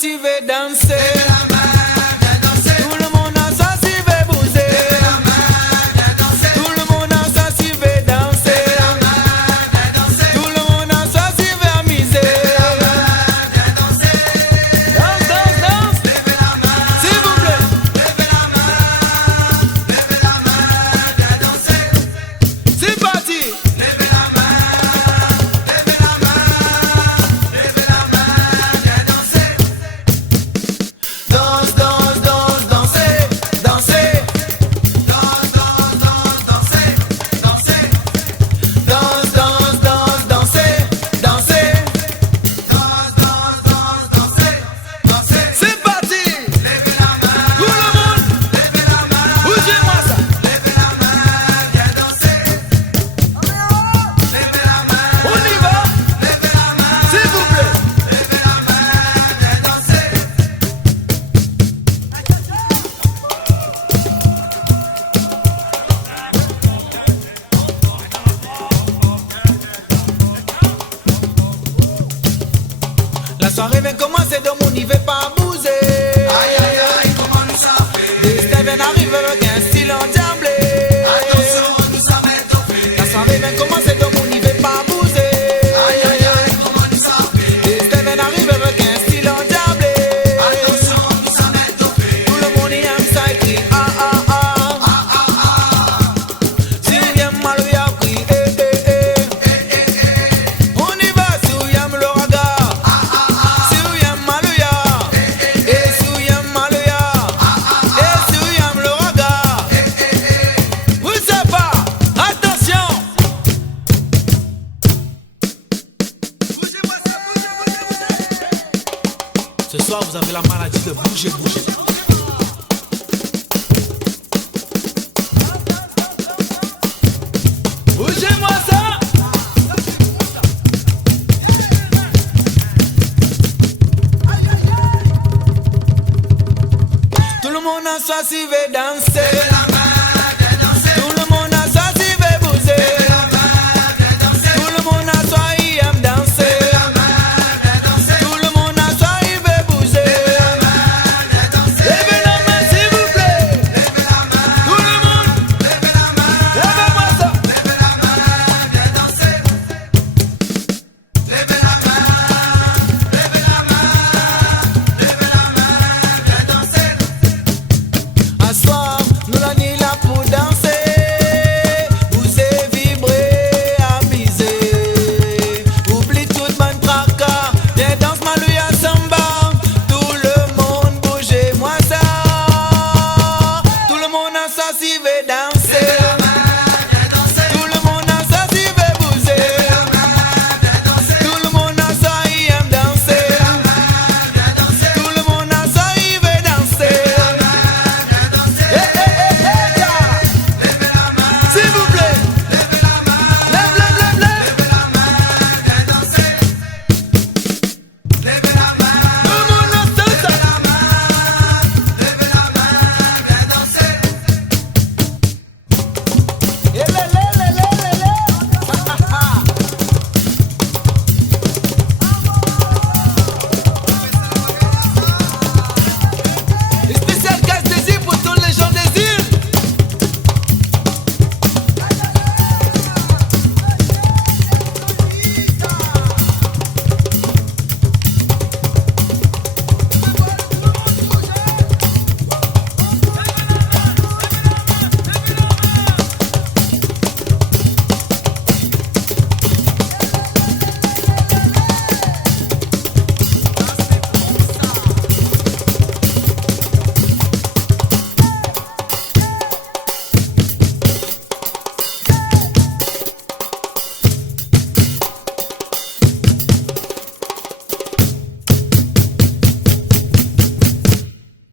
S'il veut danser, tout le monde en soi s'il veut bouger, tout le monde en soi s'il veut danser, tout le monde en soi s'il veut amuser. Danse, danse, danse, s'il vous plaît. C'est parti. La soirée vient commencer, donc on n'y va pas bouger. Aïe aïe aïe, comment nous ça fait? Des Steven arrive avec un style endiablé. Attention, nous ça met au fait. La soirée vient commencer, donc on n'y va pas bouger. Aïe aïe aïe, comment nous ça fait? Des Steven arrive avec un style endiablé. Attention, nous ça met au fait. Tout le monde y aime ça et crie ah ah ah. Si vous aimez mal, il y a crie eh eh eh. On y va si vous aimez le regard. Si vous aimez mal, il y a. Et si vous aimez mal, il y a. Et si vous aimez le regard. Vous savez pas, attention. Bougez-moi ça, bougez-moi. Ce soir, vous avez la maladie de bouger, bouger. Bougez-moi ça. Tout le monde en soi s'il veut danser.